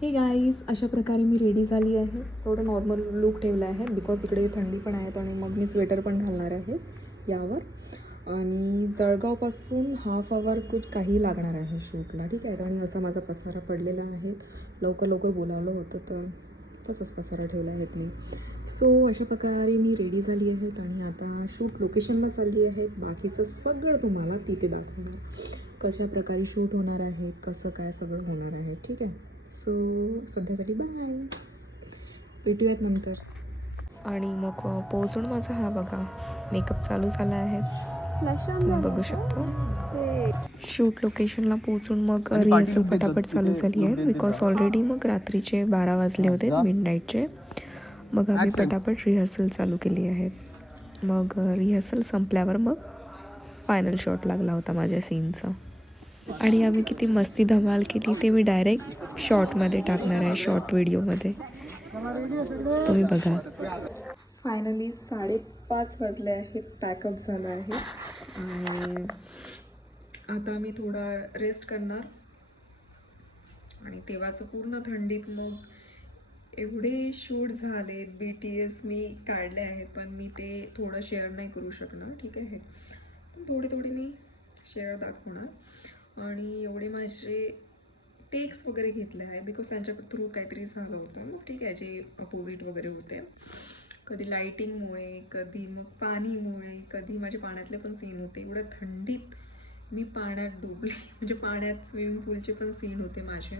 हे गाईज, अशा प्रकारे मी रेडी झाली आहे. थोडं नॉर्मल लूक ठेवला आहे बिकॉज तिकडे थंडी पण आहे आणि मग मी स्वेटर पण घालणार आहे यावर. आणि जळगावपासून हाफ आवर काही लागणार आहे शूटला, ठीक आहे. आणि असा माझा पसारा पडलेला आहे. लवकर लवकर बोलावलं होतं तर तसंच पसारा ठेवला आहेत मी. सो अशा प्रकारे मी रेडी झाली आहेत आणि आता शूट लोकेशनला चालली आहेत. बाकीचं सगळं तुम्हाला तिथे दाखवणार, कशा प्रकारे शूट होणार आहे, कसं काय सगळं होणार आहे, ठीक आहे. सो सध्यासाठी बाय, भेटूयात नंतर. आणि मग पोहोचून माझा हा बघा मेकअप चालू झाला आहे, तुम्ही बघू शकता. शूट लोकेशनला पोहोचून मग रिहर्सल फटाफट चालू झाली आहे बिकॉज ऑलरेडी मग रात्रीचे 12 वाजले होते, मिडनाईटचे. मग आम्ही पटापट रिहर्सल चालू केली आहे. मग रिहर्सल संपल्यावर मग फायनल शॉट लागला होता माझ्या सीनचा. आणि आम्ही किती मस्ती धमाल केली ते मी डायरेक्ट शॉर्टमध्ये टाकणार आहे, शॉर्ट व्हिडिओमध्ये, तुम्ही बघा. फायनली 5:30 वाजले आहेत, पॅकअप झालं आहे आणि आता मी थोडा रेस्ट करणार. आणि तेव्हाचं पूर्ण थंडीत मग एवढे शूट झालेत, BTS मी काढले आहेत पण मी ते थोडं शेअर नाही करू शकणार, ठीक आहे. थोडी मी शेअर दाखवणार. आणि एवढे माझे टेक्स वगैरे घेतले आहे बिकॉज त्यांच्या थ्रू काहीतरी झालं होतं, ठीक आहे, जे अपोजिट वगैरे होते. कधी लाईटिंगमुळे, कधी मग पाणीमुळे, कधी माझे पाण्यातले पण सीन होते. एवढ्या थंडीत मी पाण्यात डुबले, म्हणजे पाण्यात स्विमिंग पूलचे पण सीन होते माझे.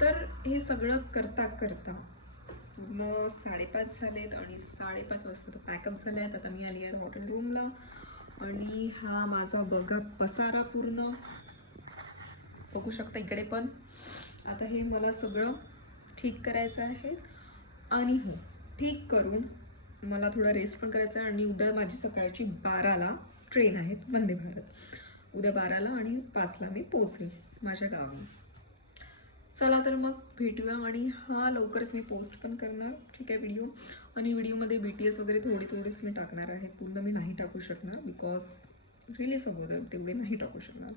तर हे सगळं करता पूर्ण 5:30 झालेत आणि 5:30 वाजता तर पॅकअप झाले आहेत. आता मी आली आहे हॉटेल रूमला आणि हा माझा बघा पसारा पूर्ण बघू शकता इकडे पण. आता हे मला सगळं ठीक करायचं आहे आणि हो, ठीक करून मला थोडा रेस्ट पण करायचा आहे. आणि उद्या माझी सकाळची 12ला ट्रेन आहेत, वंदे भारत. उद्या 12ला आणि 5ला मी पोहोचेल माझ्या गावी. चला तर मग भेटूया. आणि हा लवकरच मी पोस्ट पण करणार, ठीक आहे, व्हिडिओ. आणि व्हिडिओमध्ये BTS वगैरे थोडीच मी टाकणार आहे, पूर्ण मी नाही टाकू शकणार बिकॉज रिलीज अगोदर तेवढे नाही टाकू शकणार.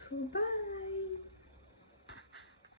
So bye.